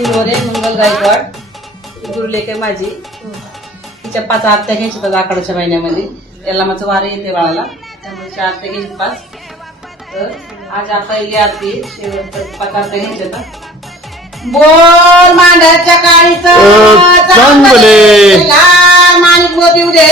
हिरोने मंगल गायकवाड गुरुलेख आहे माझी. तिच्या 5 आरत्या घ्यायच्या आखाड्याच्या महिन्यामध्ये. याला माझं वारं येते बाळाला, त्यामुळे 4 आरत्या घ्यायची 5. तर आज पहिली आरती शेवट 5 आरत्या घ्यायच्या. बोल मांडच्या काळीचं चांगले माणिक मोती उदे